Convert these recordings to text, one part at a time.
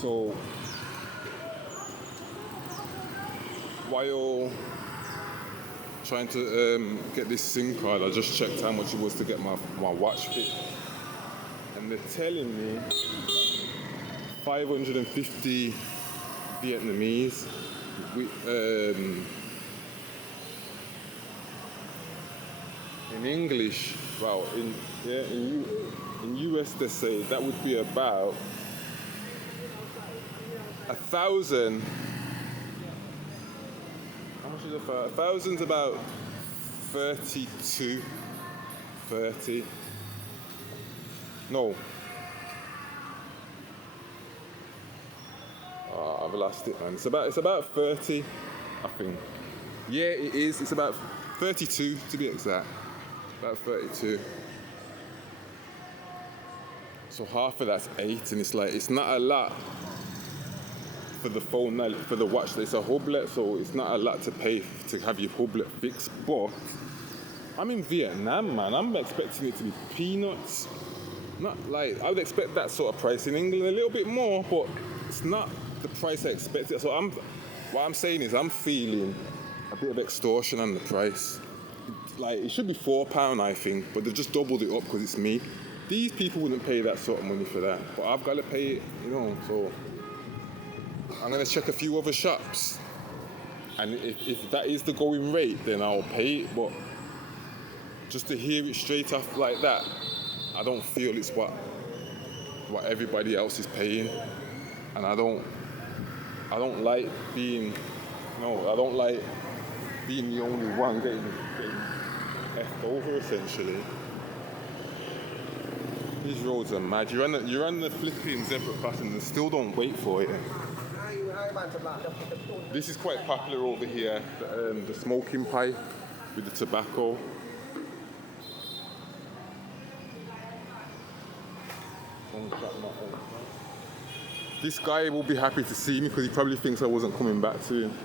So while trying to get this SIM card, I just checked how much it was to get my watch fit, and they're telling me 550 Vietnamese in English. Well, in US they say that would be about 1,000. How much is it? 1,000's about 30. No. Oh, I've lost it, man. It's about 30, I think. Yeah, it is. It's about 32 to be exact. About 32. So half of that's 8, and it's not a lot for the phone, for the watch. It's a hublet, so it's not a lot to pay to have your hublet fixed. But I'm in Vietnam, man. I'm expecting it to be peanuts. Not like I would expect that sort of price in England, a little bit more, but it's not the price I expected. So what I'm saying is I'm feeling a bit of extortion on the price. Like it should be £4, I think, but they've just doubled it up because it's me. These people wouldn't pay that sort of money for that, but I've got to pay it, so I'm going to check a few other shops, and if that is the going rate, then I'll pay it. But just to hear it straight off like that, I don't feel it's what everybody else is paying, and I don't like being the only one getting effed over, essentially. These roads are mad. You're on the flipping zebra crossing and still don't wait for it. This is quite popular over here, the smoking pipe with the tobacco. This guy will be happy to see me because he probably thinks I wasn't coming back to him.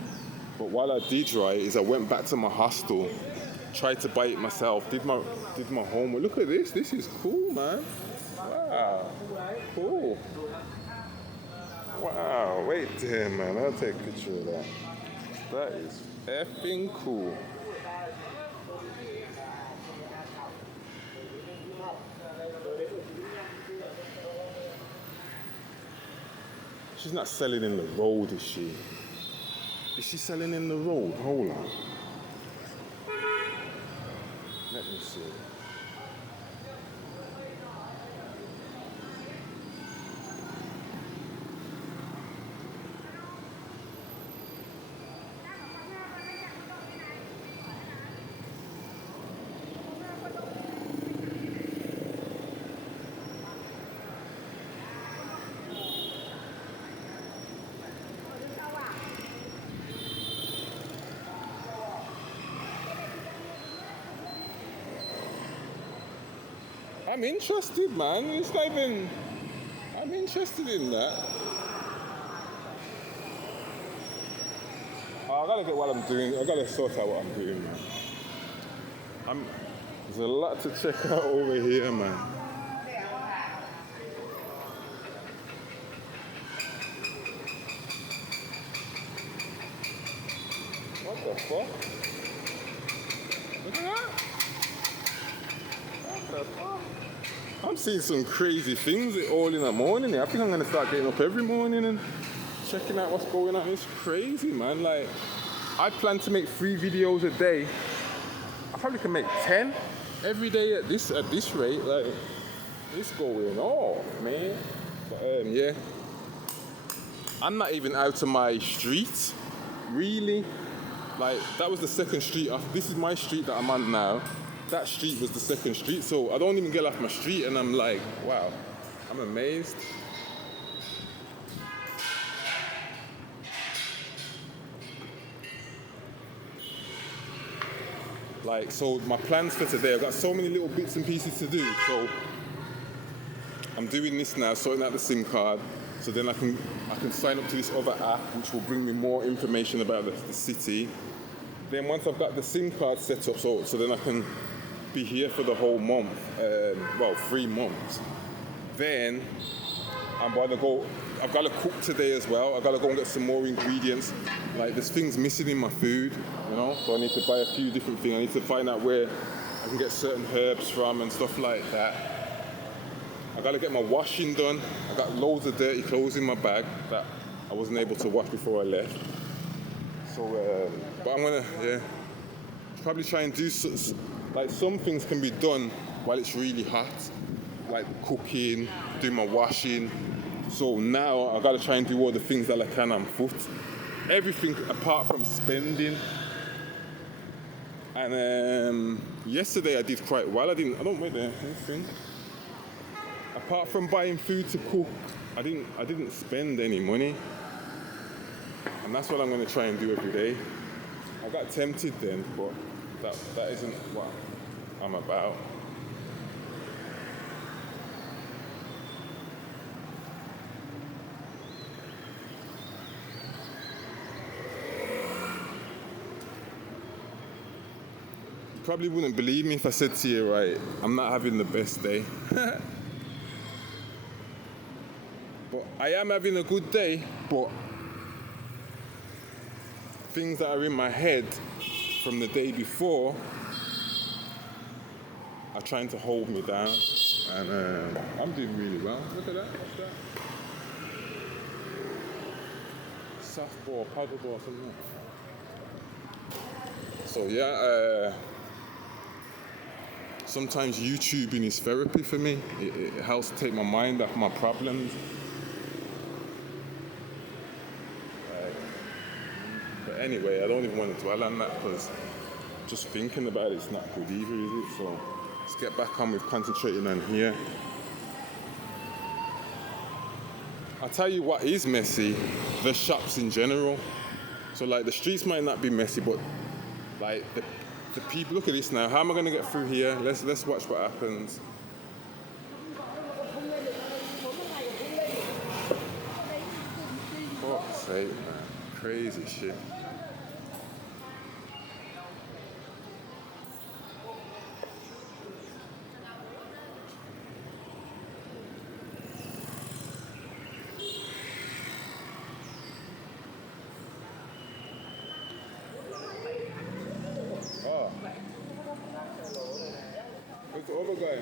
But while I did, I went back to my hostel, tried to buy it myself, did my homework. Look at this. This is cool, man. Wow. Cool. Wow. Wait there, man. I'll take a picture of that. That is effing cool. She's not selling in the road, is she? Is she selling in the road? Hold on. Let me see. I'm interested, man. It's not even... I'm interested in that. I gotta get what I'm doing. I gotta sort out what I'm doing, man. There's a lot to check out over here, man. What the fuck? Look at that. What the fuck? I'm seeing some crazy things all in the morning. I think I'm going to start getting up every morning and checking out what's going on. It's crazy, man. Like, I plan to make 3 videos a day. I probably can make 10 every day at this rate. Like, it's going off, man. But, yeah. I'm not even out of my street, really. Like, that was the second street off. This is my street that I'm on now. That street was the second street, so I don't even get off my street, and I'm like, wow, I'm amazed. Like, so my plans for today, I've got so many little bits and pieces to do. So I'm doing this now, sorting out the SIM card, so then I can sign up to this other app, which will bring me more information about the city. Then once I've got the SIM card set up, so then I can be here for the whole month, 3 months. Then I'm going to go. I've got to cook today as well. I've got to go and get some more ingredients. Like there's things missing in my food, you know. So I need to buy a few different things. I need to find out where I can get certain herbs from and stuff like that. I got to get my washing done. I got loads of dirty clothes in my bag that I wasn't able to wash before I left. So, but I'm gonna, probably try and do like some things can be done while it's really hot, like cooking, doing my washing. So now I gotta try and do all the things that I can on foot. Everything apart from spending. And yesterday I did quite well. I don't wait there. Anything. Apart from buying food to cook, I didn't spend any money. And that's what I'm gonna try and do every day. I got tempted then, but that isn't what I'm about. You probably wouldn't believe me if I said to you, right, I'm not having the best day. But I am having a good day, but things that are in my head from the day before are trying to hold me down. And I'm doing really well. Look at that. What's that? Softball, paddleball, something like that. So yeah, sometimes YouTubing is therapy for me. It helps take my mind off my problems. But anyway, I don't even want to dwell on that because just thinking about it's not good either, is it? So let's get back on with concentrating on here. I'll tell you what is messy, the shops in general. So like the streets might not be messy, but like the people, look at this now. How am I going to get through here? Let's watch what happens. Fuck's sake, man. Crazy shit. Oh. Where's the other guy?